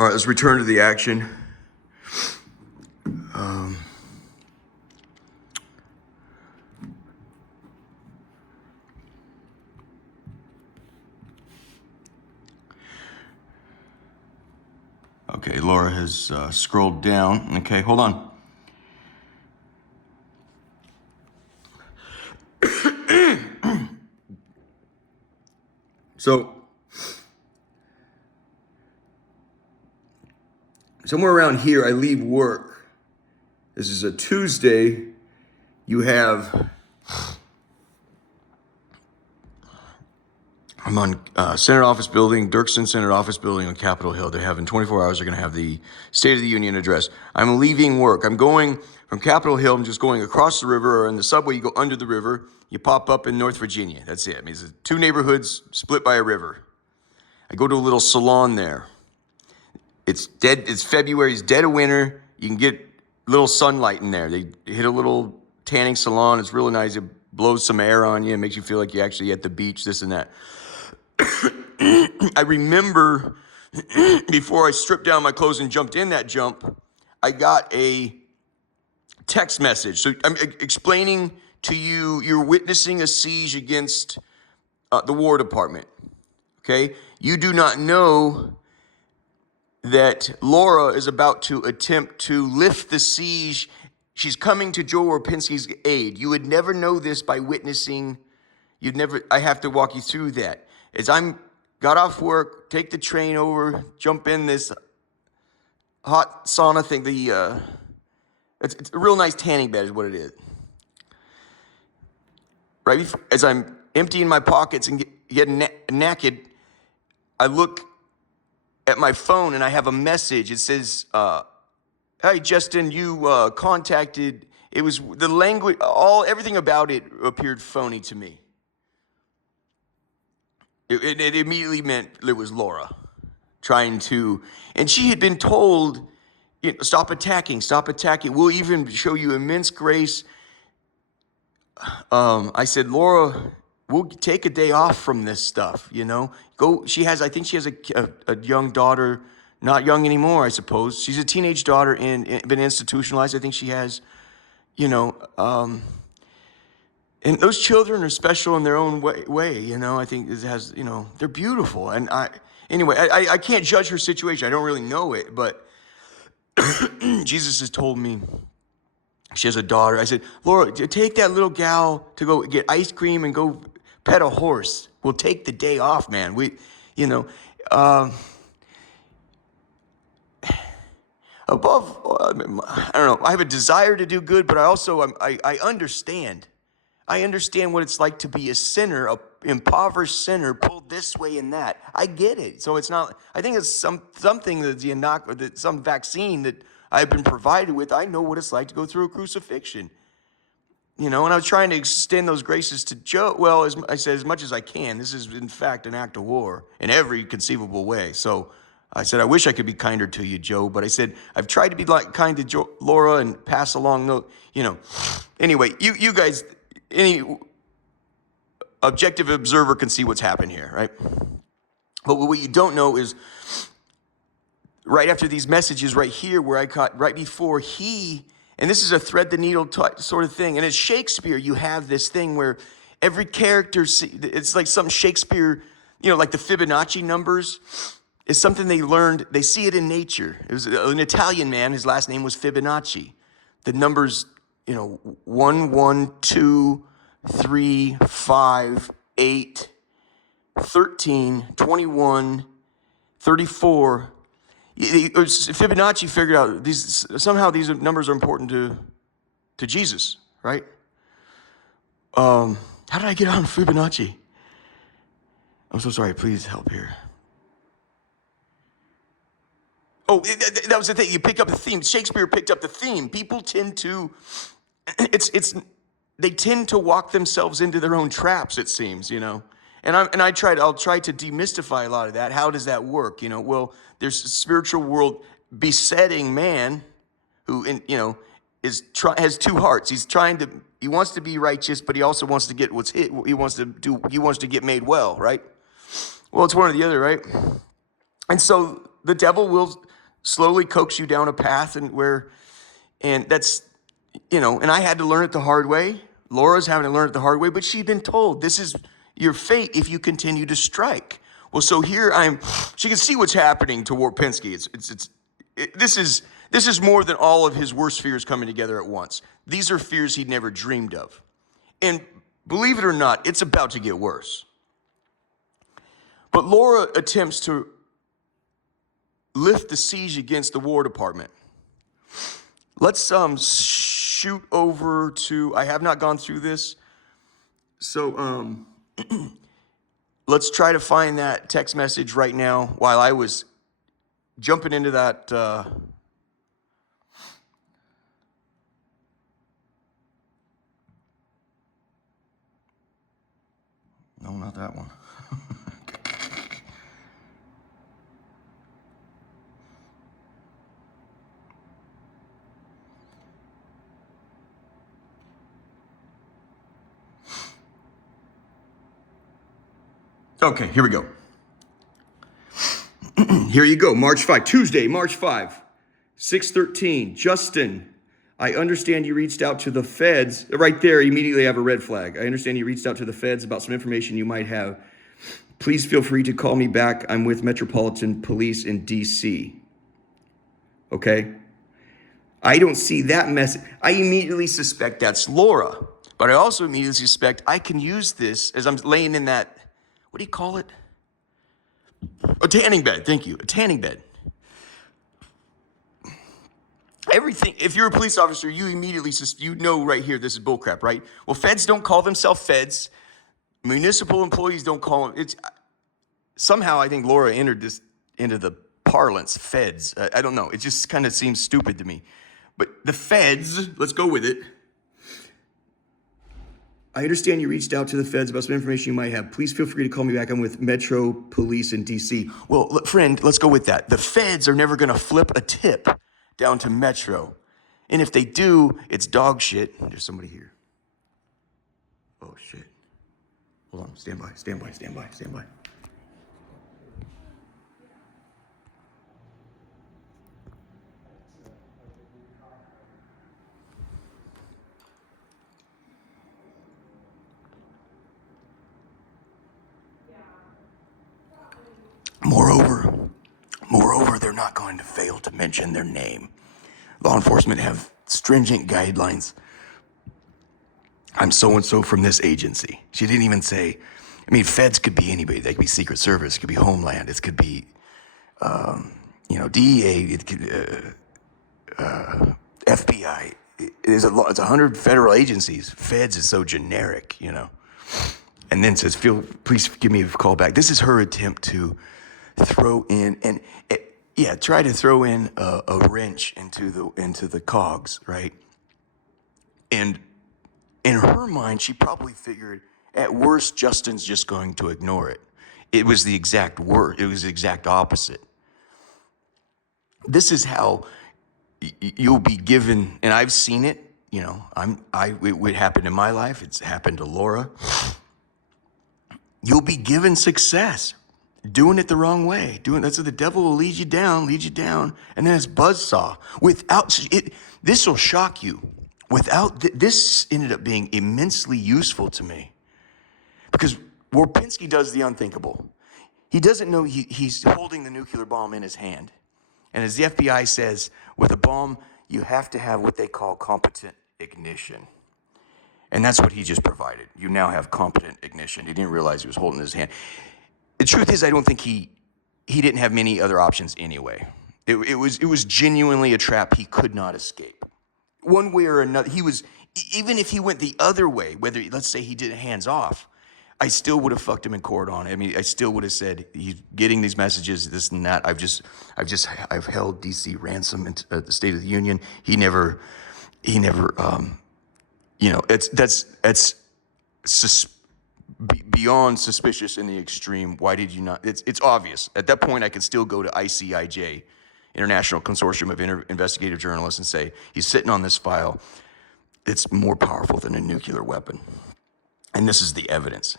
All right, let's return to the action. Okay, Laura has scrolled down. Okay, hold on. So, somewhere around here, I leave work. This is a Tuesday. You have, I'm on Senate Office Building, Dirksen Senate Office Building on Capitol Hill. They're having 24 hours. They're going to have the State of the Union address. I'm leaving work. I'm going from Capitol Hill. I'm just going across the river, or in the subway, you go under the river. You pop up in North Virginia. That's it. I mean, it's two neighborhoods split by a river. I go to a little salon there. It's dead. It's February. It's dead of winter. You can get a little sunlight in there. They hit a little tanning salon. It's really nice. It blows some air on you. It makes you feel like you're actually at the beach, this and that. I remember before I stripped down my clothes and jumped in that jump, I got a text message. So I'm explaining to you, you're witnessing a siege against the War Department. Okay? You do not know that Laura is about to attempt to lift the siege. She's coming to Joe Orpinski's aid. You would never know this by witnessing. I have to walk you through that. As got off work, take the train over, jump in this hot sauna thing. It's a real nice tanning bed is what it is. Right as I'm emptying my pockets and getting naked, I look at my phone and I have a message. It says, "Hey Justin, you contacted." It was the language, everything about it appeared phony to me. It immediately meant it was Laura trying to, and she had been told, stop attacking. We'll even show you immense grace. I said, Laura, we'll take a day off from this stuff, Go. I think she has a young daughter, not young anymore, I suppose. She's a teenage daughter and been institutionalized. I think she has, and those children are special in their own way. I think it has, they're beautiful. And I can't judge her situation. I don't really know it, but Jesus has told me she has a daughter. I said, Laura, take that little gal to go get ice cream and go pet a horse. We'll take the day off, man. Above, I don't know. I have a desire to do good, but I also, I understand. I understand what it's like to be a sinner, a impoverished sinner, pulled this way and that. I get it. So it's not, I think it's something that some vaccine that I've been provided with. I know what it's like to go through a crucifixion. And I was trying to extend those graces to Joe. Well, I said, as much as I can. This is, in fact, an act of war in every conceivable way. So I said, I wish I could be kinder to you, Joe. But I said, I've tried to be kind to Laura and pass along, Anyway, you guys, any objective observer can see what's happened here, right? But what you don't know is right after these messages right here where I caught right before and this is a thread the needle sort of thing. And it's Shakespeare. You have this thing where every character, it's like some Shakespeare, like the Fibonacci numbers is something they learned. They see it in nature. It was an Italian man. His last name was Fibonacci. The numbers, 1, 1, 2, 3, 5, 8, 13, 21, 34. Fibonacci figured out somehow these numbers are important to Jesus, right? How did I get on Fibonacci? I'm so sorry. Please help here. Oh, that was the thing. You pick up the theme. Shakespeare picked up the theme. People tend to, they tend to walk themselves into their own traps, it seems, And I'll try to demystify a lot of that. How does that work? Well, there's a spiritual world besetting man who, has two hearts. He wants to be righteous, but he also wants to get what's hit. He wants to get made well, right? Well, it's one or the other, right? And so the devil will slowly coax you down a path and that's, and I had to learn it the hard way. Laura's having to learn it the hard way, but she'd been told this is your fate if you continue to strike. Well, so here she can see what's happening to Warpinski. This is more than all of his worst fears coming together at once. These are fears he'd never dreamed of. And believe it or not, it's about to get worse. But Laura attempts to lift the siege against the War Department. Let's shoot over to, I have not gone through this, so let's try to find that text message right now while I was jumping into that. No, not that one. Okay, here we go. Here you go, March 5, Tuesday, March 5, 6:13. Justin, I understand you reached out to the feds. Right there, immediately I have a red flag. I understand you reached out to the feds about some information you might have. Please feel free to call me back. I'm with Metropolitan Police in D.C. Okay? I don't see that message. I immediately suspect that's Laura. But I also immediately suspect I can use this as I'm laying in that, what do you call it? A tanning bed, thank you, a tanning bed. Everything, if you're a police officer, you immediately, right here, this is bullcrap, right? Well, feds don't call themselves feds. Municipal employees don't call them, somehow I think Laura entered this into the parlance, feds. I don't know, it just kind of seems stupid to me. But the feds, let's go with it. I understand you reached out to the feds about some information you might have. Please feel free to call me back. I'm with Metro Police in D.C. Well, look, friend, let's go with that. The feds are never going to flip a tip down to Metro. And if they do, it's dog shit. There's somebody here. Oh, shit. Hold on. Stand by. Moreover, they're not going to fail to mention their name. Law enforcement have stringent guidelines. I'm so-and-so from this agency. She didn't even say, feds could be anybody. They could be Secret Service, it could be Homeland, it could be, DEA, it could, FBI. It's 100 federal agencies. Feds is so generic, And then says, please give me a call back. This is her attempt to throw in try to throw in a wrench into the cogs, right? And in her mind, she probably figured, at worst, Justin's just going to ignore it. It was the exact word. It was the exact opposite. This is how you'll be given, and I've seen it. It happened in my life. It's happened to Laura. You'll be given success doing it the wrong way. That's what the devil will lead you down, and then it's buzzsaw. Without it, this will shock you. This ended up being immensely useful to me, because Warpinski does the unthinkable. He doesn't know he's holding the nuclear bomb in his hand, and as the FBI says, with a bomb, you have to have what they call competent ignition. And that's what he just provided. You now have competent ignition. He didn't realize he was holding his hand. The truth is, I don't think he didn't have many other options anyway. It was genuinely a trap he could not escape. One way or another, even if he went the other way, whether, let's say he did hands off, I still would have fucked him in court on it. I still would have said, he's getting these messages, this and that. I've held DC ransom in the State of the Union. He never, that's beyond suspicious in the extreme. Why did you not? It's obvious. At that point, I could still go to ICIJ, International Consortium of Investigative Journalists, and say, he's sitting on this file. It's more powerful than a nuclear weapon. And this is the evidence.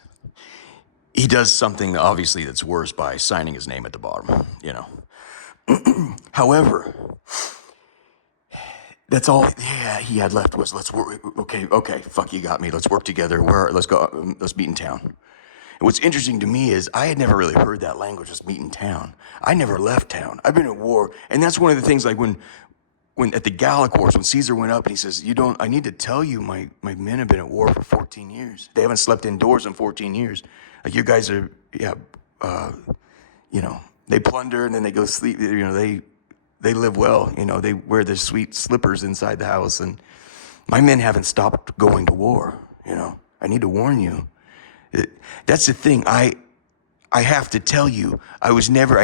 He does something, obviously, that's worse by signing his name at the bottom, However, that's all he had left was, let's work. Okay, fuck, you got me. Let's work together. Let's go. Let's meet in town. And what's interesting to me is I had never really heard that language, just meet in town. I never left town. I've been at war, and that's one of the things. Like when at the Gallic Wars, when Caesar went up and he says, I need to tell you, my men have been at war for 14 years. They haven't slept indoors in 14 years. Like, you guys are, they plunder and then they go sleep. They live well. They wear their sweet slippers inside the house. And my men haven't stopped going to war. I need to warn you. That's the thing. I have to tell you, I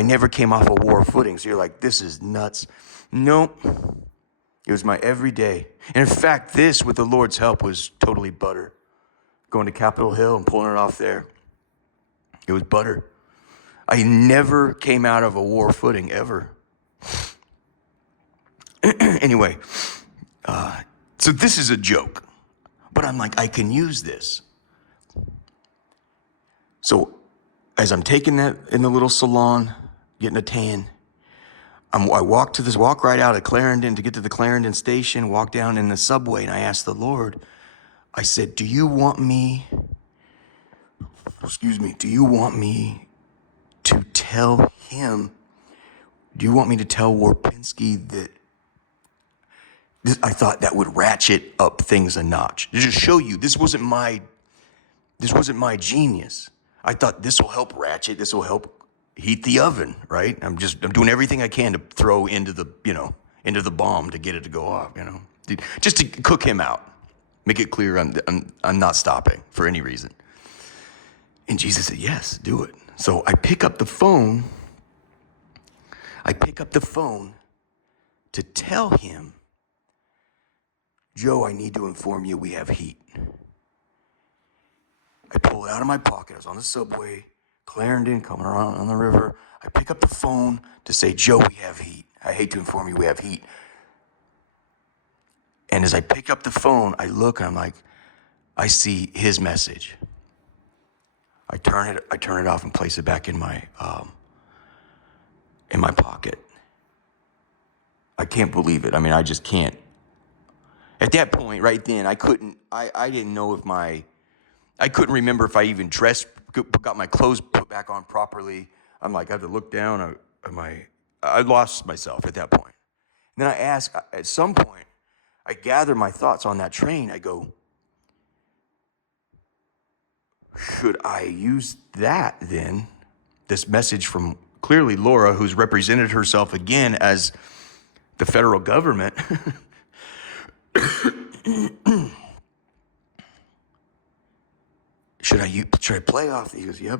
never came off a war footing. So you're like, this is nuts. Nope. It was my everyday. And in fact, this, with the Lord's help, was totally butter. Going to Capitol Hill and pulling it off there. It was butter. I never came out of a war footing, ever. Anyway, so this is a joke. But I'm like, I can use this. So as I'm taking that in the little salon, getting a tan, I walk right out of Clarendon to get to the Clarendon station, walk down in the subway, and I asked the Lord, I said, do you want me to tell him, do you want me to tell Warpinski that I thought that would ratchet up things a notch. To just show you, this wasn't my genius. I thought this will help ratchet, this will help heat the oven, right? I'm doing everything I can to throw into the bomb to get it to go off, just to cook him out. Make it clear I'm not stopping for any reason. And Jesus said, yes, do it. So I pick up the phone to tell him, Joe, I need to inform you we have heat. I pull it out of my pocket. I was on the subway, Clarendon, coming around on the river. I pick up the phone to say, Joe, we have heat. I hate to inform you we have heat. And as I pick up the phone, I look and I'm like, I see his message. I turn it off and place it back in my pocket. I can't believe it. I mean, I just can't. At that point, right then, I didn't know if I couldn't remember if I even dressed, got my clothes put back on properly. I'm like, I had to look down. I lost myself at that point. And then I asked, at some point, I gather my thoughts on that train. I go, should I use that then? This message from clearly Laura, who's represented herself again as the federal government. Should I play off? He goes, yep.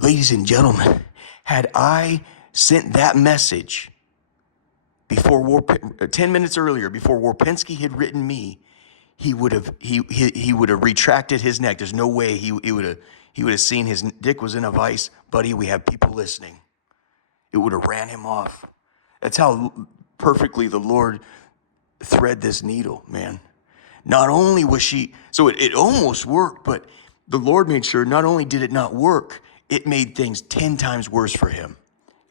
Ladies and gentlemen, had I sent that message before 10 minutes earlier, before Warpinski had written me, he would have retracted his neck. There's no way he would have seen his dick was in a vice. Buddy, we have people listening. It would have ran him off. That's how perfectly the Lord thread this needle, man. Not only was she, so it almost worked, but the Lord made sure not only did it not work, it made things 10 times worse for him.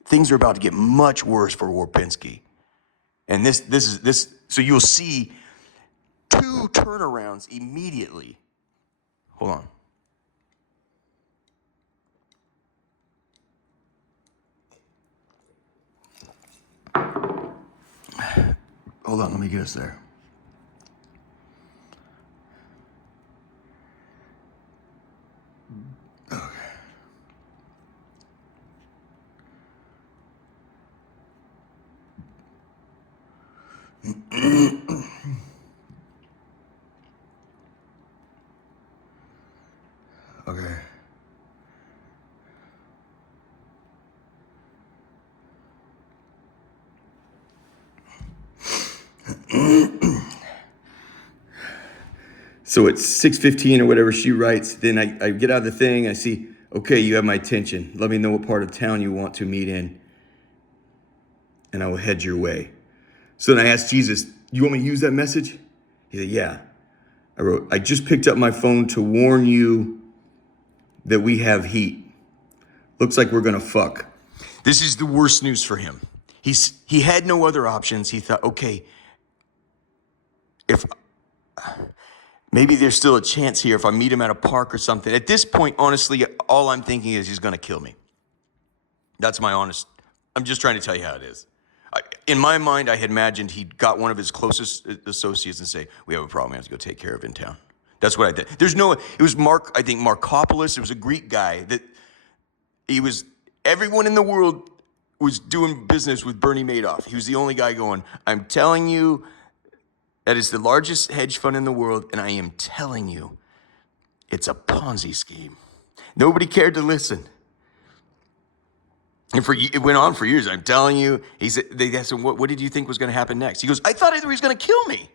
Things are about to get much worse for Warpinski. And this, so you'll see 2 turnarounds immediately. Hold on. Hold on, let me get us there. Okay. So it's 6:15 or whatever she writes. Then I get out of the thing. I see, okay, you have my attention. Let me know what part of town you want to meet in, and I will head your way. So then I asked Jesus, you want me to use that message? He said, yeah. I wrote, I just picked up my phone to warn you that we have heat. Looks like we're going to fuck. This is the worst news for him. He had no other options. He thought, okay, if maybe there's still a chance here if I meet him at a park or something. At this point, honestly, all I'm thinking is he's going to kill me. That's my honest, I'm just trying to tell you how it is. In my mind, I had imagined he'd got one of his closest associates and say, we have a problem we have to go take care of in town. That's what I did. It was I think Markopolis. It was a Greek guy that everyone in the world was doing business with Bernie Madoff. He was the only guy going, I'm telling you, that is the largest hedge fund in the world, and I am telling you, it's a Ponzi scheme. Nobody cared to listen. And it went on for years. I'm telling you, they asked him, what did you think was going to happen next? He goes, I thought he was going to kill me.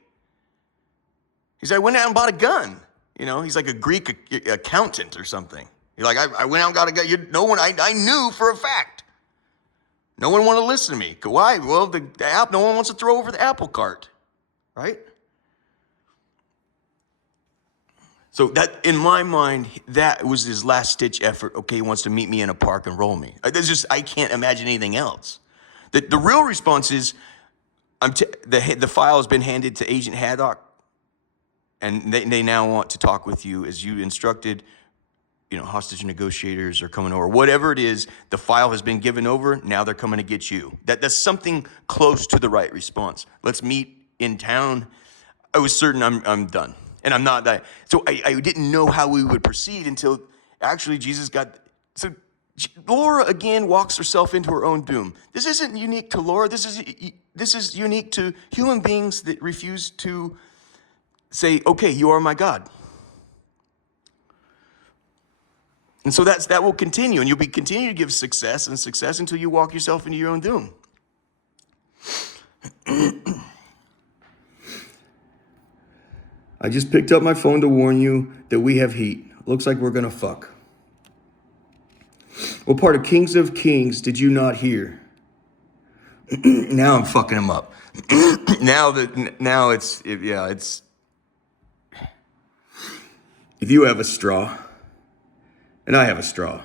He said, I went out and bought a gun. He's like a Greek accountant or something. He's like, I went out and got a gun. I knew for a fact. No one wanted to listen to me. Why? Well, no one wants to throw over the apple cart, right? So that, in my mind, that was his last-ditch effort. Okay, he wants to meet me in a park and roll me. I can't imagine anything else. The real response is, the file has been handed to Agent Haddock, and they now want to talk with you as you instructed. Hostage negotiators are coming over. Whatever it is, the file has been given over. Now they're coming to get you. That's something close to the right response. Let's meet in town. I was certain I'm done. And I'm not that. So I didn't know how we would proceed until actually Jesus got. So Laura again walks herself into her own doom. This isn't unique to Laura. This is unique to human beings that refuse to say, okay, you are my God. And so that will continue, and you'll continue to give success and success until you walk yourself into your own doom. I just picked up my phone to warn you that we have heat. Looks like we're gonna fuck. What part of Kings of Kings did you not hear? Now I'm fucking him up. Now it's. If you have a straw, and I have a straw,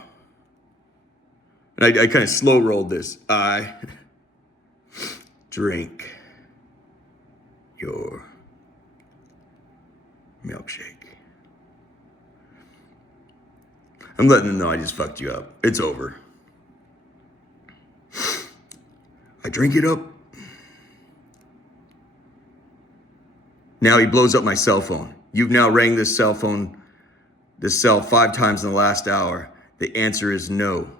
and I kind of slow rolled this. I drink your milkshake. I'm letting them know I just fucked you up. It's over. I drink it up. Now he blows up my cell phone. You've now rang this cell 5 times in the last hour. The answer is no.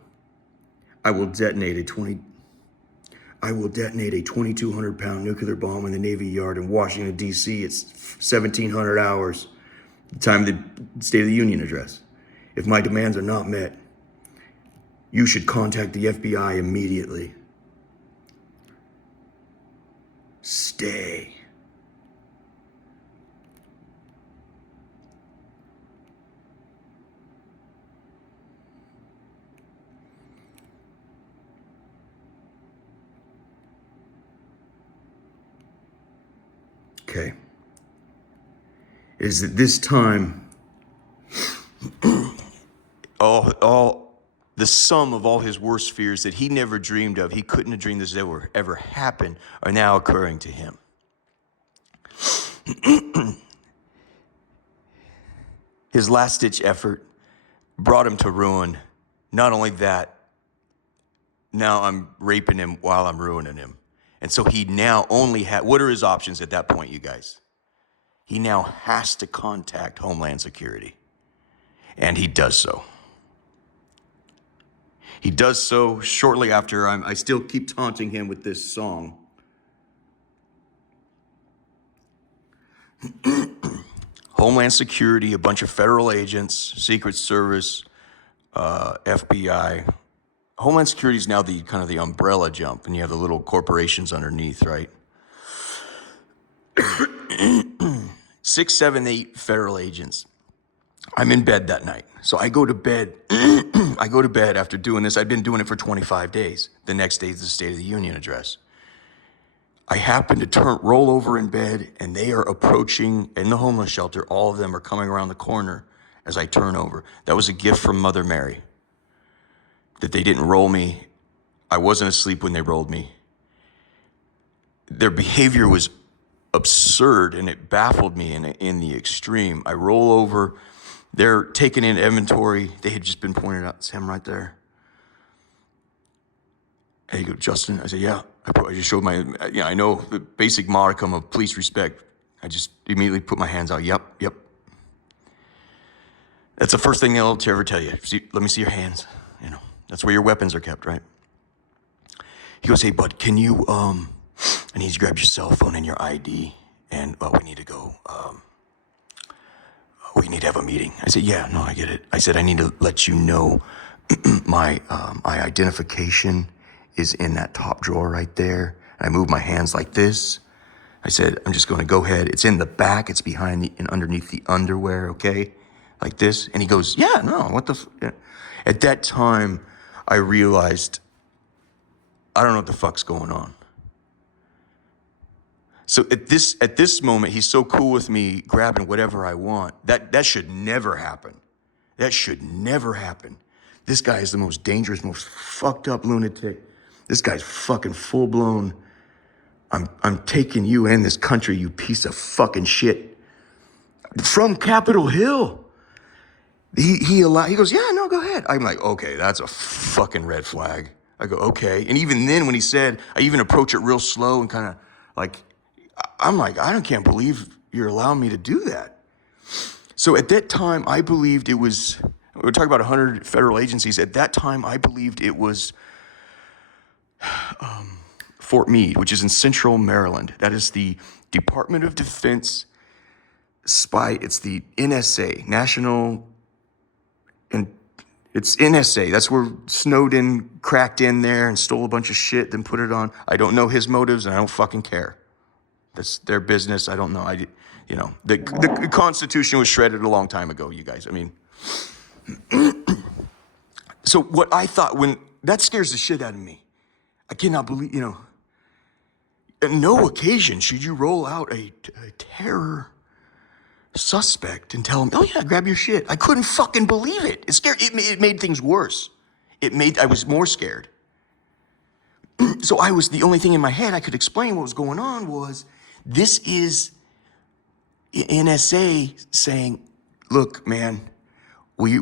I will detonate a 2,200-pound nuclear bomb in the Navy Yard in Washington, D.C. It's 1,700 hours, the time of the State of the Union address. If my demands are not met, you should contact the FBI immediately. Stay. Okay. Is at this time all the sum of all his worst fears that he never dreamed of, he couldn't have dreamed this ever happen, are now occurring to him. His last-ditch effort brought him to ruin. Not only that, now I'm raping him while I'm ruining him. And so he now only what are his options at that point, you guys? He now has to contact Homeland Security. And he does so. He does so shortly after I still keep taunting him with this song. Homeland Security, a bunch of federal agents, Secret Service, FBI. Homeland Security is now the kind of the umbrella jump, and you have the little corporations underneath, right? 6, 7, 8 federal agents. I'm in bed that night. So I go to bed. I go to bed after doing this. I've been doing it for 25 days. The next day is the State of the Union address. I happen to roll over in bed, and they are approaching in the homeless shelter. All of them are coming around the corner as I turn over. That was a gift from Mother Mary, that they didn't roll me. I wasn't asleep when they rolled me. Their behavior was absurd, and it baffled me in the extreme. I roll over. They're taking in inventory. They had just been pointed out. It's him right there. And he goes, Justin? I said, yeah. I just showed my, I know the basic modicum of police respect. I just immediately put my hands out. Yep. That's the first thing they'll ever tell you. Let me see your hands. That's where your weapons are kept, right? He goes, hey, bud, can you, I need you to grab your cell phone and your ID, and we need to go, we need to have a meeting. I said, yeah, no, I get it. I said, I need to let you know my identification is in that top drawer right there. And I moved my hands like this. I said, I'm just going to go ahead. It's in the back. It's behind and underneath the underwear, okay? Like this. And he goes, yeah, no, what the yeah. At that time, I realized, I don't know what the fuck's going on. So at this moment, he's so cool with me grabbing whatever I want. That should never happen. That should never happen. This guy is the most dangerous, most fucked up lunatic. This guy's fucking full blown. I'm taking you and this country, you piece of fucking shit. From Capitol Hill. He goes, yeah, no, go ahead. I'm like, okay, that's a fucking red flag. I go, okay. And even then when he said, I even approach it real slow and kind of like, I'm like, can't believe you're allowing me to do that. So at that time, I believed it was, we're talking about 100 federal agencies. At that time, I believed it was Fort Meade, which is in Central Maryland. That is the Department of Defense spy. It's the NSA, it's NSA. That's where Snowden cracked in there and stole a bunch of shit, then put it on. I don't know his motives, and I don't fucking care. That's their business. I don't know. The Constitution was shredded a long time ago, you guys. I mean, so what I thought that scares the shit out of me. I cannot believe, at no occasion should you roll out a terror suspect and tell him, oh yeah, grab your shit. I couldn't fucking believe it. It scared. It made things worse. I was more scared. So the only thing in my head I could explain what was going on was, this is NSA saying, look, man, we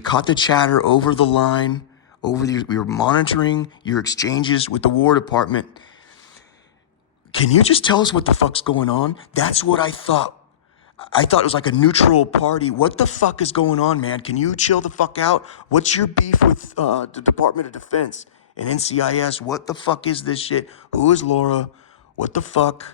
caught the chatter over the line, we were monitoring your exchanges with the War Department. Can you just tell us what the fuck's going on? That's what I thought. I thought it was like a neutral party. What the fuck is going on, man? Can you chill the fuck out? What's your beef with the Department of Defense and NCIS? What the fuck is this shit? Who is Laura? What the fuck?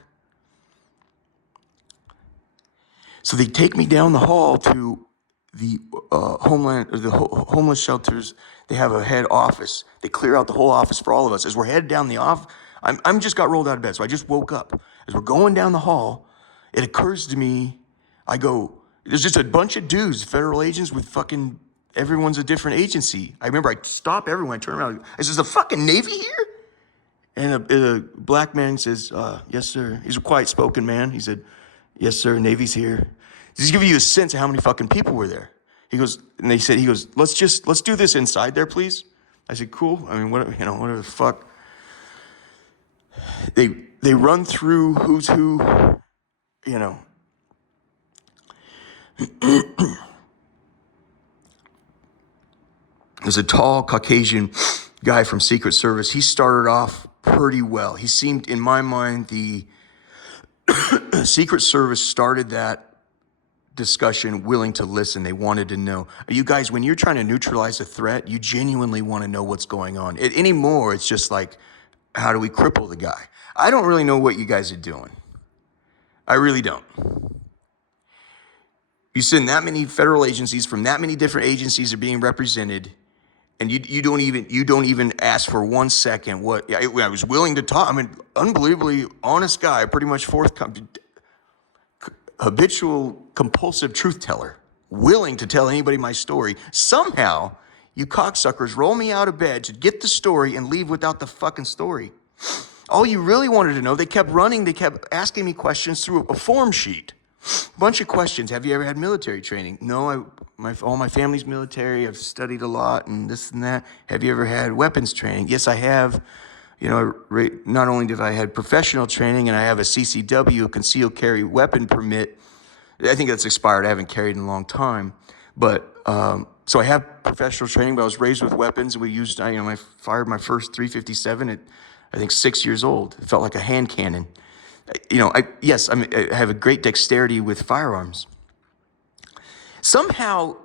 So they take me down the hall to the homeless shelters. They have a head office. They clear out the whole office for all of us. As we're headed down the office, I'm just got rolled out of bed, so I just woke up. As we're going down the hall, it occurs to me, I go, there's just a bunch of dudes, federal agents with fucking, everyone's a different agency. I remember I stop everyone, I turn around, I says, the fucking Navy here? And a black man says, yes, sir. He's a quiet-spoken man. He said, yes, sir, Navy's here. Just give you a sense of how many fucking people were there. He goes, let's do this inside there, please. I said, cool. I mean, whatever the fuck. They run through who's who, There's a tall Caucasian guy from Secret Service. He started off pretty well. He seemed, in my mind, the Secret Service started that discussion willing to listen. They wanted to know. You guys, when you're trying to neutralize a threat, you genuinely want to know what's going on. Anymore, it's just like, how do we cripple the guy? I don't really know what you guys are doing. I really don't. You send that many federal agencies from that many different agencies are being represented, and you don't even ask for 1 second. I was willing to talk. I mean, unbelievably honest guy, pretty much forthcoming, habitual compulsive truth teller, willing to tell anybody my story. Somehow, you cocksuckers roll me out of bed to get the story and leave without the fucking story. All you really wanted to know, they kept asking me questions through a form sheet. A bunch of questions. Have you ever had military training? No, all my family's military. I've studied a lot and this and that. Have you ever had weapons training? Yes, I have. You know, not only did I had professional training, and I have a CCW, a concealed carry weapon permit. I think that's expired. I haven't carried in a long time. But so I have professional training, but I was raised with weapons. We used, I fired my first .357 at, I think, 6 years old. It felt like a hand cannon. I have a great dexterity with firearms. Somehow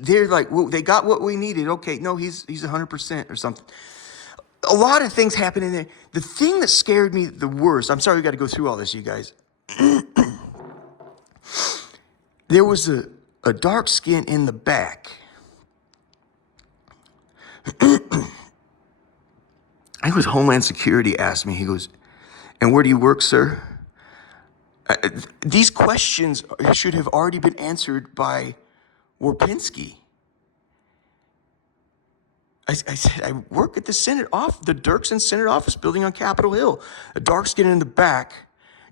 they're like, well, they got what we needed. Okay, no, he's 100% or something. A lot of things happen in there. The thing that scared me the worst, I'm sorry we got to go through all this, you guys. There was a dark skin in the back. I think it was Homeland Security asked me, he goes, and where do you work, sir? These questions should have already been answered by Warpinski. I said, I work at the Dirksen Senate office building on Capitol Hill. A dark skin in the back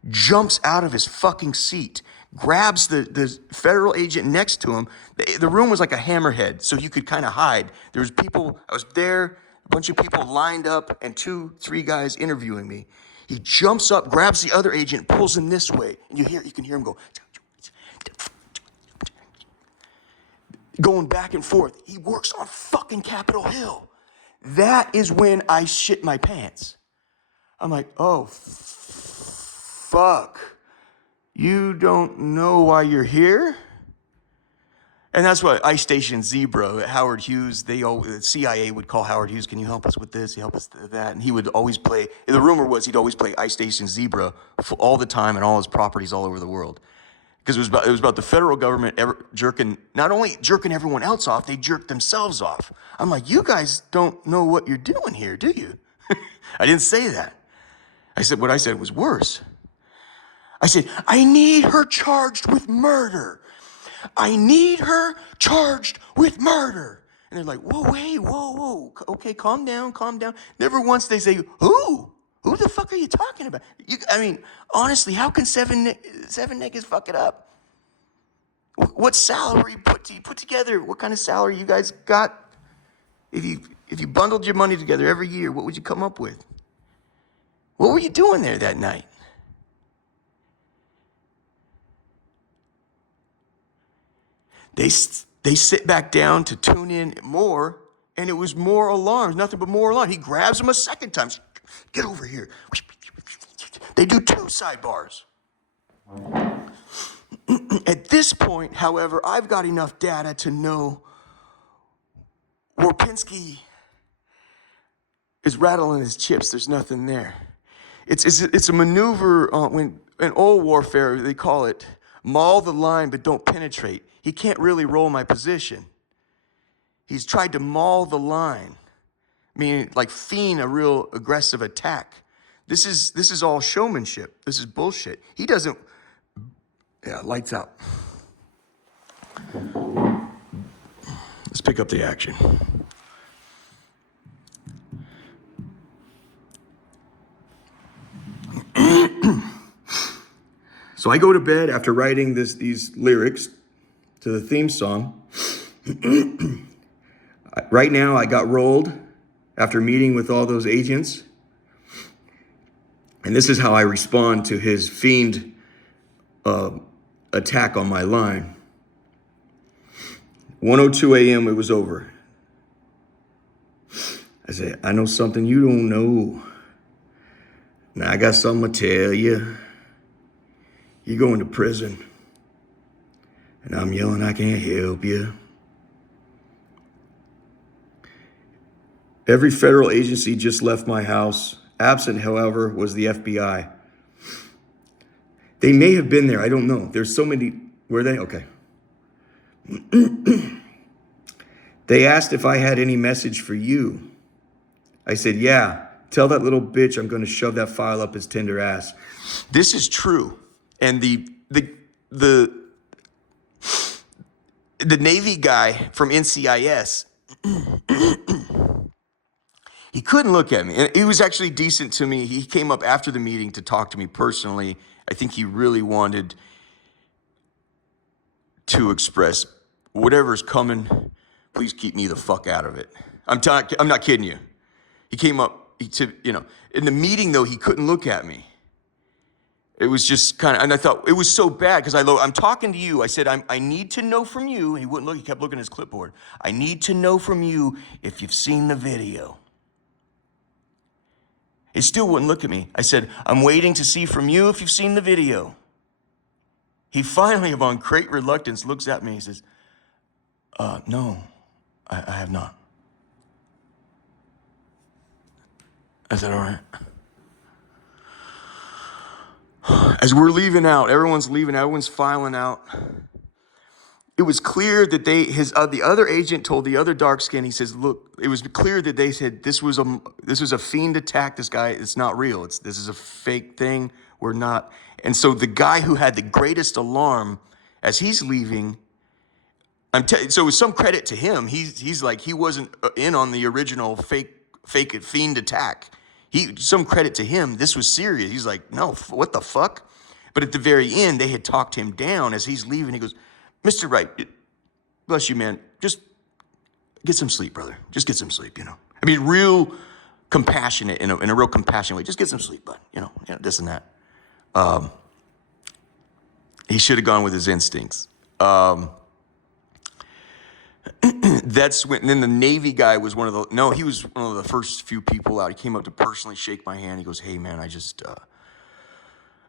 jumps out of his fucking seat, grabs the federal agent next to him. The room was like a hammerhead, so you could kind of hide. There was people, I was there, a bunch of people lined up, and 2-3 guys interviewing me. He jumps up, grabs the other agent, pulls him this way, and you can hear him going back and forth. He works on fucking Capitol Hill. That is when I shit my pants. I'm like, oh, fuck. You don't know why you're here? And that's what Ice Station Zebra, Howard Hughes, the CIA would call Howard Hughes, can you help us with this? Help us with that. And he would always play, the rumor was he'd always play Ice Station Zebra all the time and all his properties all over the world. Because it was about the federal government not only jerking everyone else off, they jerked themselves off. I'm like, you guys don't know what you're doing here, do you? I didn't say that. What I said was worse. I said, I need her charged with murder. I need her charged with murder. And they're like, whoa. Okay, calm down. Never once they say, who? Who the fuck are you talking about? Honestly, how can seven niggas fuck it up? What salary you put together? What kind of salary you guys got? If you bundled your money together every year, what would you come up with? What were you doing there that night? They sit back down to tune in more, and it was more alarms, nothing but more alarms. He grabs him a second time. Get over here. They do 2 sidebars. At this point, however, I've got enough data to know Warpinski is rattling his chips. There's nothing there. It's a maneuver when in old warfare, they call it maul the line but don't penetrate. He can't really roll my position. He's tried to maul the line, meaning like feign a real aggressive attack. This is all showmanship. This is bullshit. He doesn't. Yeah, lights out. Let's pick up the action. So I go to bed after writing these lyrics to the theme song. Right now, I got rolled after meeting with all those agents. And this is how I respond to his fiend attack on my line. 1:02 a.m., it was over. I said, I know something you don't know. Now I got something to tell you. You're going to prison. And I'm yelling, I can't help you. Every federal agency just left my house. Absent, however, was the FBI. They may have been there. I don't know. There's so many. Were they? Okay. They asked if I had any message for you. I said, yeah. Tell that little bitch I'm going to shove that file up his tender ass. This is true. And the Navy guy from NCIS, he couldn't look at me. He was actually decent to me. He came up after the meeting to talk to me personally. I think he really wanted to express whatever's coming, please keep me the fuck out of it. I'm not kidding you. He came up, in the meeting though, he couldn't look at me. It was just kind of, and I thought it was so bad because I'm talking to you. I said, I need to know from you. And he wouldn't look, he kept looking at his clipboard. I need to know from you if you've seen the video. He still wouldn't look at me. I said, I'm waiting to see from you if you've seen the video. He finally, upon great reluctance, looks at me and says, no, I have not. I said, all right. As we're leaving out, everyone's leaving, everyone's filing out. It was clear that the other agent told the other dark skin, he says, look, it was clear that they said this was a fiend attack. This guy, it's not real. This is a fake thing. We're not. And so the guy who had the greatest alarm as he's leaving, so it was some credit to him. He's like, he wasn't in on the original fake fiend attack. Some credit to him. This was serious. He's like, no, what the fuck? But at the very end, they had talked him down as he's leaving. He goes, Mr. Wright, bless you, man. Just get some sleep, brother. Just get some sleep, I mean, real compassionate, in a real compassionate way. Just get some sleep, bud. This and that. He should have gone with his instincts. That's when, and then the Navy guy he was one of the first few people out. He came up to personally shake my hand. He goes, hey man, I just,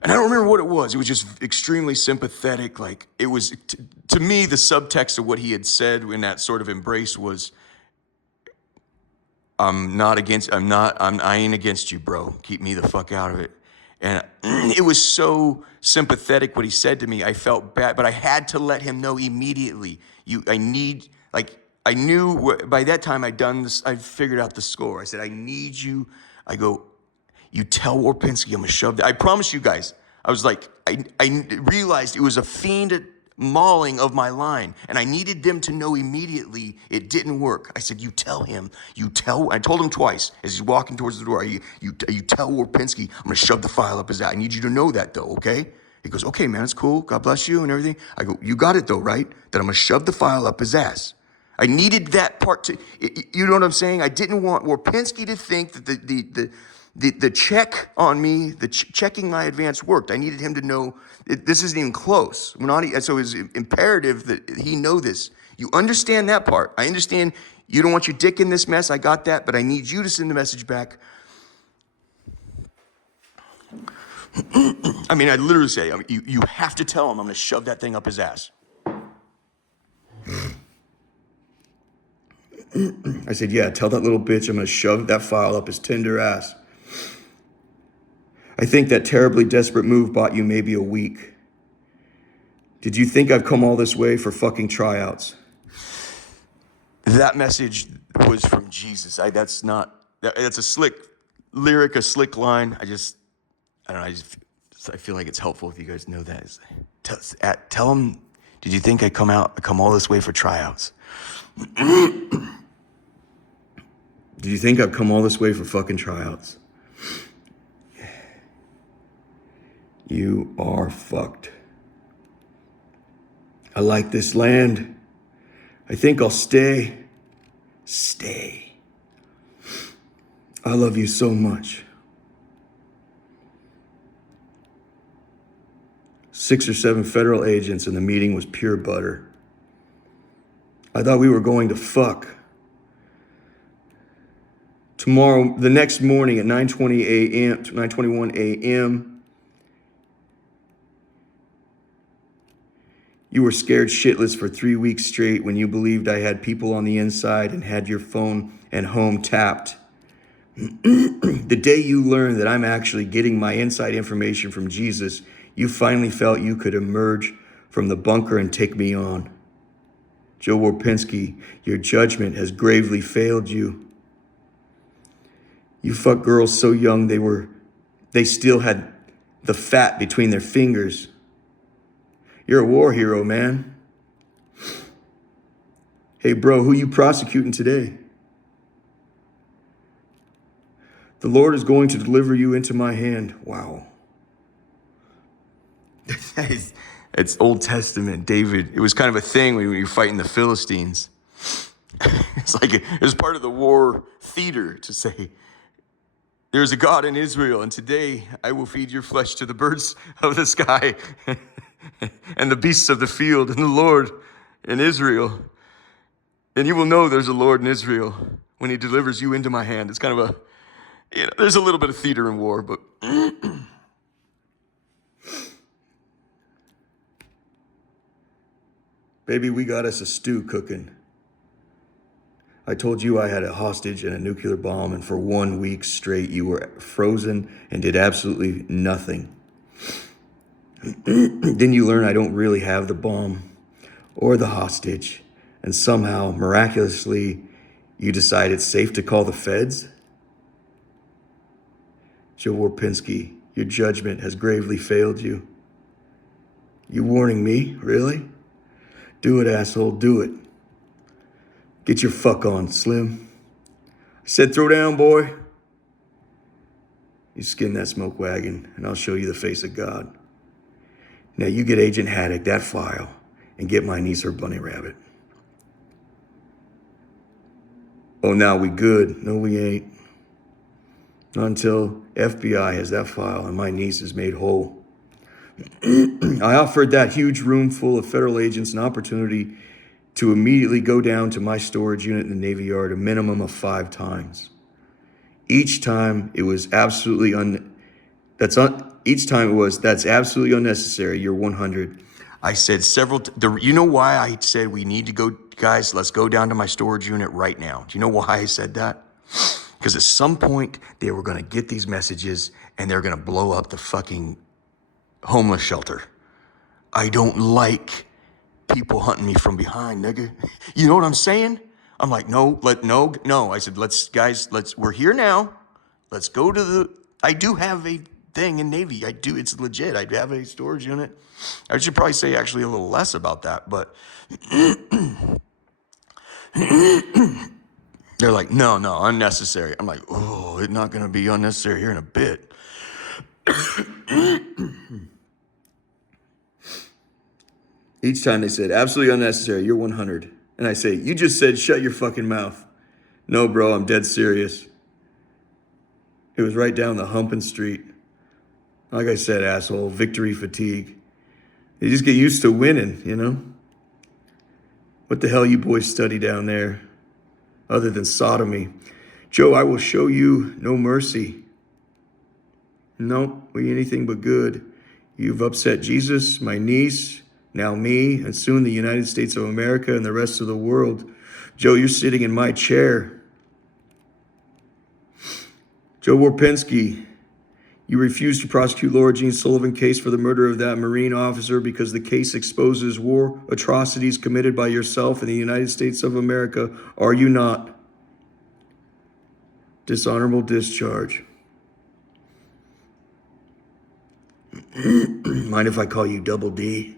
and I don't remember what it was. It was just extremely sympathetic. Like it was, to me, the subtext of what he had said in that sort of embrace was, I ain't against you, bro. Keep me the fuck out of it. And it was so sympathetic what he said to me. I felt bad, but I had to let him know immediately. I knew by that time I figured out the score. I said, I need you. I go, you tell Warpinski I'm gonna shove that. I promise you guys, I was like, I realized it was a fiend mauling of my line, and I needed them to know immediately it didn't work. I said, I told him twice as he's walking towards the door, you tell Warpinski I'm gonna shove the file up his ass. I need you to know that though, okay? He goes, okay, man, it's cool. God bless you and everything. I go, you got it though, right? That I'm gonna shove the file up his ass. I needed that part you know what I'm saying? I didn't want Warpinski to think that the check on me, checking my advance worked. I needed him to know this isn't even close. So it's imperative that he know this. You understand that part. I understand you don't want your dick in this mess. I got that, but I need you to send the message back. I mean, I literally say, you have to tell him I'm going to shove that thing up his ass. I said, yeah, tell that little bitch I'm going to shove that file up his tender ass. I think that terribly desperate move bought you maybe a week. Did you think I've come all this way for fucking tryouts? That message was from Jesus. That's a slick lyric, a slick line. I don't know. I feel like it's helpful if you guys know that. Tell him, did you think I come all this way for tryouts? Did you think I've come all this way for fucking tryouts? You are fucked. I like this land. I think I'll stay. Stay. I love you so much. 6 or 7 federal agents and the meeting was pure butter. I thought we were going to fuck. Tomorrow, the next morning at 9:21 a.m., you were scared shitless for 3 weeks straight when you believed I had people on the inside and had your phone and home tapped. The day you learned that I'm actually getting my inside information from Jesus, you finally felt you could emerge from the bunker and take me on. Joe Warpinski, your judgment has gravely failed you. You fuck girls so young they still had the fat between their fingers. You're a war hero, man. Hey, bro, who you prosecuting today? The Lord is going to deliver you into my hand. Wow. It's Old Testament, David. It was kind of a thing when you were fighting the Philistines. It was part of the war theater to say, there's a God in Israel, and today I will feed your flesh to the birds of the sky and the beasts of the field, and the Lord in Israel. And you will know there's a Lord in Israel when he delivers you into my hand. It's kind of there's a little bit of theater in war, but baby, we got us a stew cooking. I told you I had a hostage and a nuclear bomb, and for 1 week straight, you were frozen and did absolutely nothing. Then you learn I don't really have the bomb or the hostage, and somehow, miraculously, you decide it's safe to call the feds? Joe Warpinski, your judgment has gravely failed you. You warning me, really? Do it, asshole, do it. Get your fuck on, Slim. I said throw down, boy. You skin that smoke wagon, and I'll show you the face of God. Now you get Agent Haddock that file, and get my niece her bunny rabbit. Oh, now we good. No, we ain't. Not until FBI has that file and my niece is made whole. I offered that huge room full of federal agents an opportunity to immediately go down to my storage unit in the Navy Yard a minimum of 5 times. Each time it was absolutely that's absolutely unnecessary. You're 100. I said you know why I said we need to go, guys, let's go down to my storage unit right now. Do you know why I said that? Because at some point they were going to get these messages and they're going to blow up the fucking homeless shelter. I don't like people hunting me from behind, nigga. You know what I'm saying? I'm like, no. I said, we're here now. Let's go to I do have a thing in Navy. I do, it's legit. I have a storage unit. I should probably say actually a little less about that, but they're like, no, unnecessary. I'm like, oh, it's not going to be unnecessary here in a bit. Each time they said, absolutely unnecessary, you're 100. And I say, you just said, shut your fucking mouth. No, bro, I'm dead serious. It was right down the humping street. Like I said, asshole, victory fatigue. You just get used to winning, you know? What the hell you boys study down there other than sodomy? Joe, I will show you no mercy. Nope, we anything but good. You've upset Jesus, my niece, now me, and soon the United States of America and the rest of the world. Joe, you're sitting in my chair. Joe Warpinski, you refused to prosecute Laura Jean Sullivan case for the murder of that Marine officer because the case exposes war atrocities committed by yourself in the United States of America, are you not? Dishonorable discharge. Mind if I call you Double D?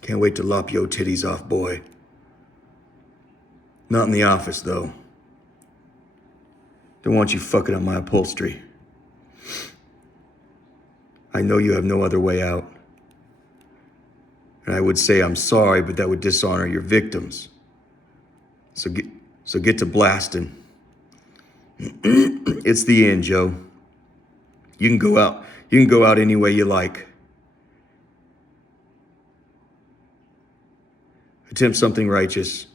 Can't wait to lop your titties off, boy. Not in the office, though. Don't want you fucking on my upholstery. I know you have no other way out. And I would say I'm sorry, but that would dishonor your victims. So get to blasting. It's the end, Joe. You can go out any way you like. Attempt something righteous.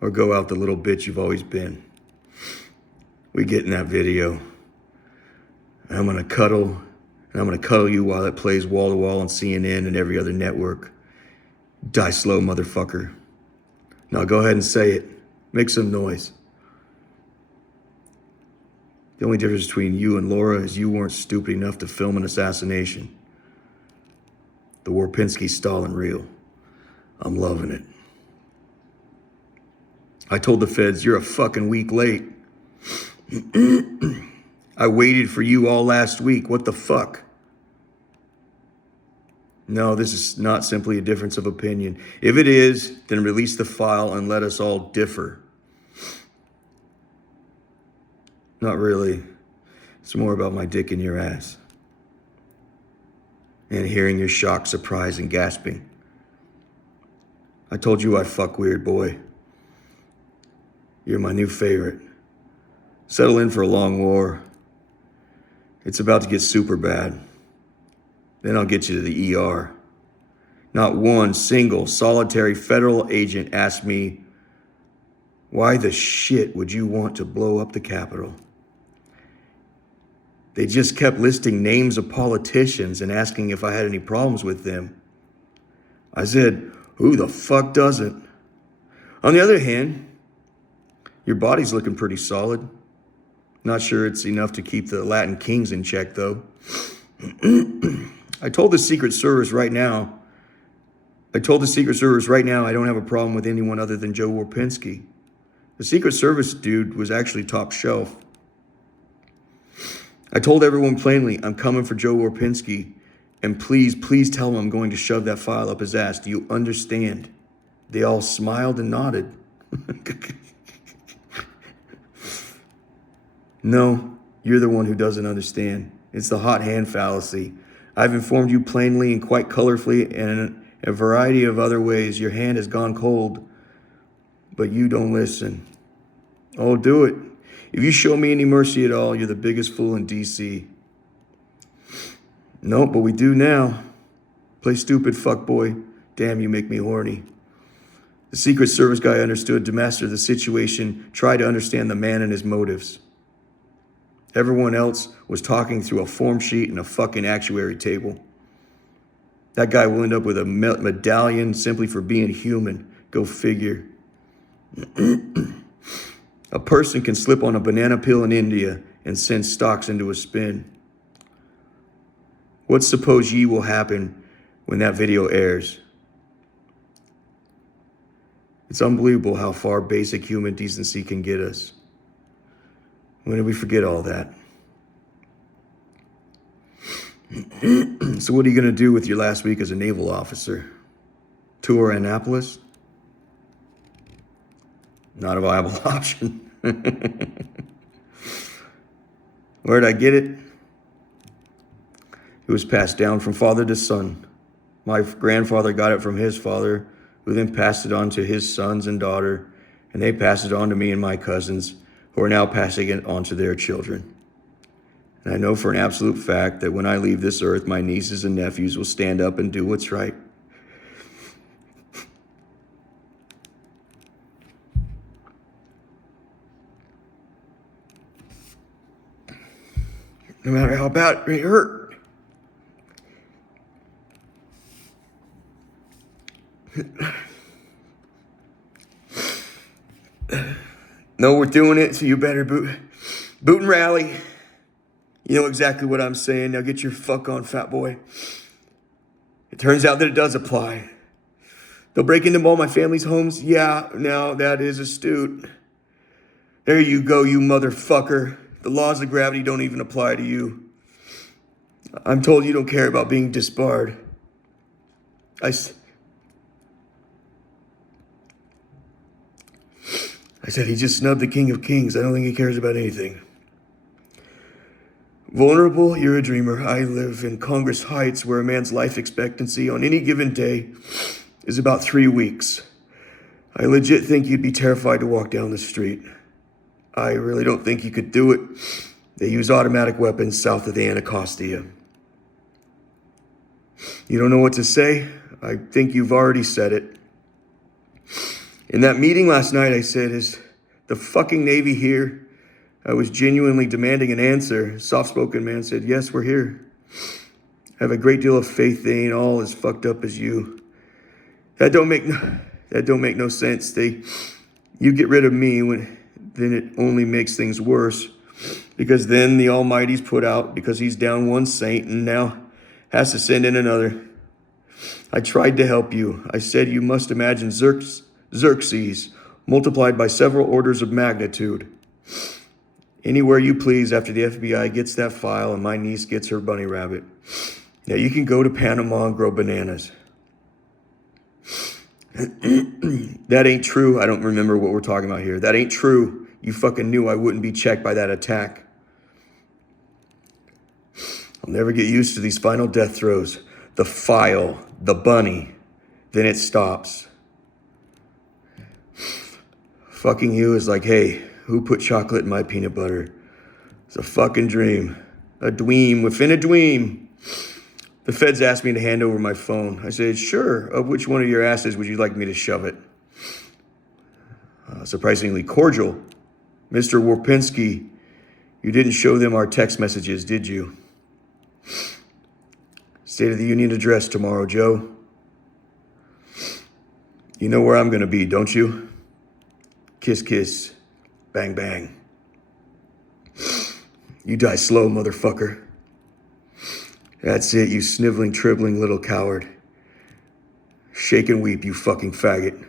Or go out the little bitch you've always been. We get in that video. And I'm gonna cuddle you while it plays wall to wall on CNN and every other network. Die slow, motherfucker. Now go ahead and say it. Make some noise. The only difference between you and Laura is you weren't stupid enough to film an assassination. The Warpinski Stalin reel. I'm loving it. I told the feds, you're a fucking week late. I waited for you all last week. What the fuck? No, this is not simply a difference of opinion. If it is, then release the file and let us all differ. Not really. It's more about my dick in your ass. and hearing your shock, surprise, and gasping. I told you I'd fuck weird, boy. You're my new favorite. Settle in for a long war. It's about to get super bad. Then I'll get you to the ER. Not one single solitary federal agent asked me, why the shit would you want to blow up the Capitol? They just kept listing names of politicians and asking if I had any problems with them. I said, who the fuck doesn't? On the other hand, your body's looking pretty solid. Not sure it's enough to keep the Latin kings in check, though. I told the Secret Service right now I don't have a problem with anyone other than Joe Warpinski. The Secret Service dude was actually top shelf. I told everyone plainly, I'm coming for Joe Warpinski, and please tell him I'm going to shove that file up his ass. Do you understand? They all smiled and nodded. No, you're the one who doesn't understand. It's the hot hand fallacy. I've informed you plainly and quite colorfully, and in a variety of other ways. Your hand has gone cold, but you don't listen. Oh, do it. If you show me any mercy at all, you're the biggest fool in DC. No, but we do now. Play stupid, fuckboy. Damn, you make me horny. The Secret Service guy understood to master the situation, tried to understand the man and his motives. Everyone else was talking through a form sheet and a fucking actuary table. That guy will end up with a medallion simply for being human. Go figure. A person can slip on a banana peel in India and send stocks into a spin. What suppose ye will happen when that video airs? It's unbelievable how far basic human decency can get us. When did we forget all that? So what are you going to do with your last week as a naval officer? Tour Annapolis? Not a viable option. Where'd I get it? It was passed down from father to son. My grandfather got it from his father, who then passed it on to his sons and daughter, and they passed it on to me and my cousins, who are now passing it on to their children. And I know for an absolute fact that when I leave this earth, my nieces and nephews will stand up and do what's right. No matter how bad it hurt. No, we're doing it, so you better boot and rally. You know exactly what I'm saying. Now get your fuck on, fat boy. It turns out that it does apply. They'll break into all my family's homes? Yeah, now that is astute. There you go, you motherfucker. The laws of gravity don't even apply to you. I'm told you don't care about being disbarred. I said he just snubbed the King of Kings. I don't think he cares about anything. Vulnerable, you're a dreamer. I live in Congress Heights, where a man's life expectancy on any given day is about 3 weeks. I legit think you'd be terrified to walk down the street. I really don't think you could do it. They use automatic weapons south of the Anacostia. You don't know what to say? I think you've already said it. In that meeting last night, I said, is the fucking Navy here? I was genuinely demanding an answer. Soft-spoken man said, yes, we're here. I have a great deal of faith they ain't all as fucked up as you. That don't make no sense. You get rid of me, then it only makes things worse. Because then the Almighty's put out because he's down one saint and now has to send in another. I tried to help you. I said you must imagine Xerxes multiplied by several orders of magnitude. Anywhere you please after the FBI gets that file and my niece gets her bunny rabbit. Now you can go to Panama and grow bananas. That ain't true. I don't remember what we're talking about here. That ain't true. You fucking knew I wouldn't be checked by that attack. I'll never get used to these final death throes. the file, the bunny. Then it stops. Fucking you is like, hey, who put chocolate in my peanut butter? It's a fucking dream. A dweem within a dweem. The feds asked me to hand over my phone. I said, sure. Of which one of your asses would you like me to shove it? Surprisingly cordial. Mr. Warpinski, you didn't show them our text messages, did you? State of the Union address tomorrow, Joe. You know where I'm going to be, don't you? Kiss, kiss. Bang, bang. You die slow, motherfucker. That's it, you sniveling, tribbling little coward. Shake and weep, you fucking faggot.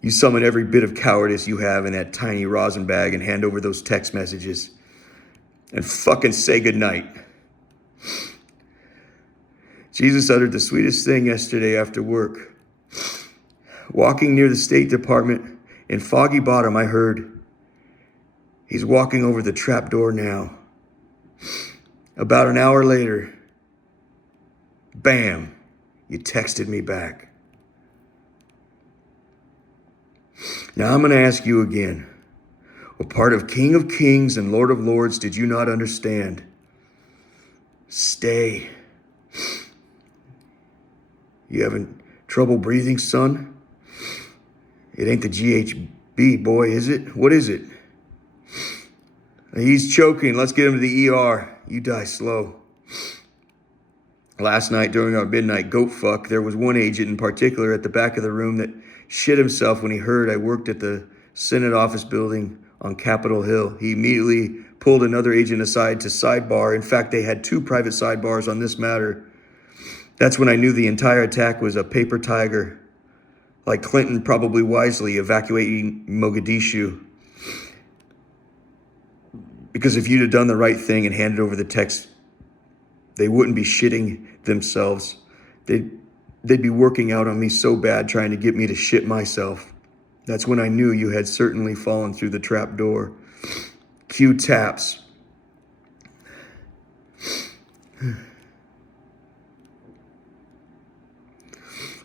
You summon every bit of cowardice you have in that tiny rosin bag and hand over those text messages. And fucking say goodnight. Jesus uttered the sweetest thing yesterday after work. Walking near the State Department in Foggy Bottom, I heard, he's walking over the trap door now. About an hour later, bam, you texted me back. Now I'm going to ask you again. What part of King of Kings and Lord of Lords did you not understand? Stay. You having trouble breathing, son? It ain't the GHB, boy, is it? What is it? He's choking. Let's get him to the ER. You die slow. Last night during our midnight goat fuck, there was one agent in particular at the back of the room that shit himself when he heard I worked at the Senate office building on Capitol Hill. He immediately pulled another agent aside to sidebar. In fact, they had 2 private sidebars on this matter. That's when I knew the entire attack was a paper tiger, like Clinton probably wisely evacuating Mogadishu. Because if you'd have done the right thing and handed over the text, they wouldn't be shitting themselves. They'd be working out on me so bad trying to get me to shit myself. That's when I knew you had certainly fallen through the trap door. Cue taps.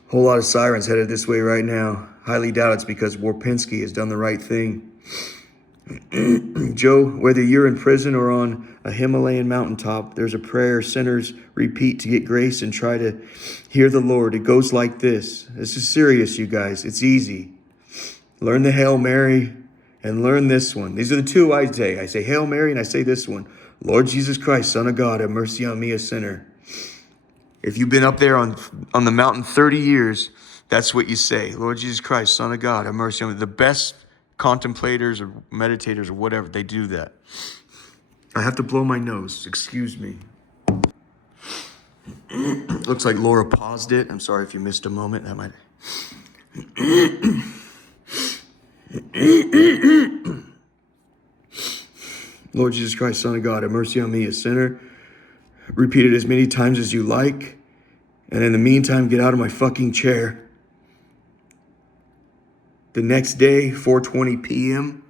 Whole lot of sirens headed this way right now. Highly doubt it's because Warpinski has done the right thing. Joe, whether you're in prison or on a Himalayan mountaintop, there's a prayer sinners repeat to get grace and try to hear the Lord. It goes like this. This is serious, you guys. It's easy. Learn the Hail Mary and learn this one. These are the 2 I say. I say Hail Mary and I say this one. Lord Jesus Christ, Son of God, have mercy on me, a sinner. If you've been up there on the mountain 30 years, that's what you say. Lord Jesus Christ, Son of God, have mercy on me. The best contemplators or meditators or whatever, they do that. I have to blow my nose. Excuse me. Looks like Laura paused it. I'm sorry if you missed a moment. That might... Lord Jesus Christ, Son of God, have mercy on me, a sinner. Repeat it as many times as you like. And in the meantime, get out of my fucking chair. The next day, 4:20 p.m.,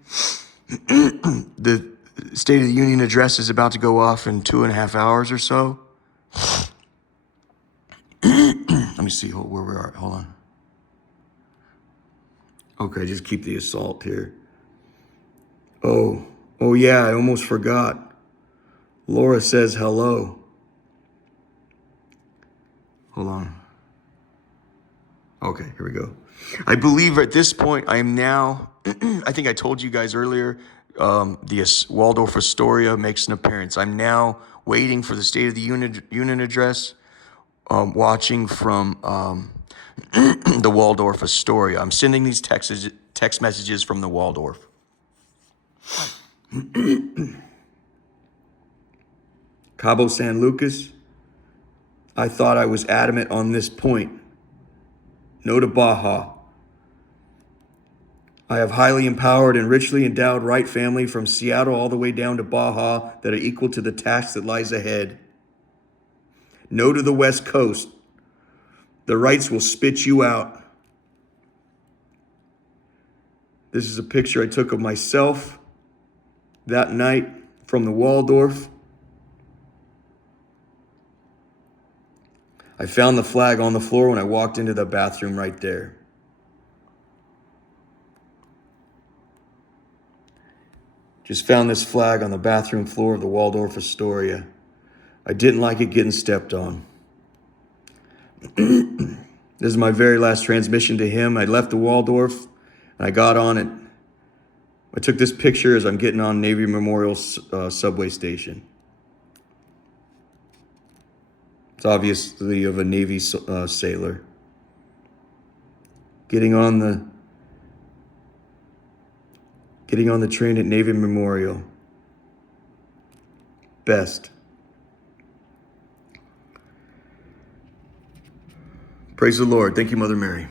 the State of the Union address is about to go off in 2.5 hours or so. Let me see where we are. Hold on. Okay, just keep the assault here. Oh yeah, I almost forgot. Laura says hello. Hold on. Okay, here we go. I believe at this point I am now, I think I told you guys earlier, the Waldorf Astoria makes an appearance. I'm now waiting for the State of the Union address, watching from the Waldorf Astoria. I'm sending these text messages from the Waldorf. Cabo San Lucas, I thought I was adamant on this point. No to Baja. I have highly empowered and richly endowed right family from Seattle all the way down to Baja that are equal to the task that lies ahead. No to the West Coast. The rights will spit you out. This is a picture I took of myself that night from the Waldorf. I found the flag on the floor when I walked into the bathroom right there. Just found this flag on the bathroom floor of the Waldorf Astoria. I didn't like it getting stepped on. This is my very last transmission to him. I left the Waldorf and I got on it. I took this picture as I'm getting on Navy Memorial subway station. It's obviously of a Navy sailor. Getting on the train at Navy Memorial. Best. Praise the Lord. Thank you, Mother Mary.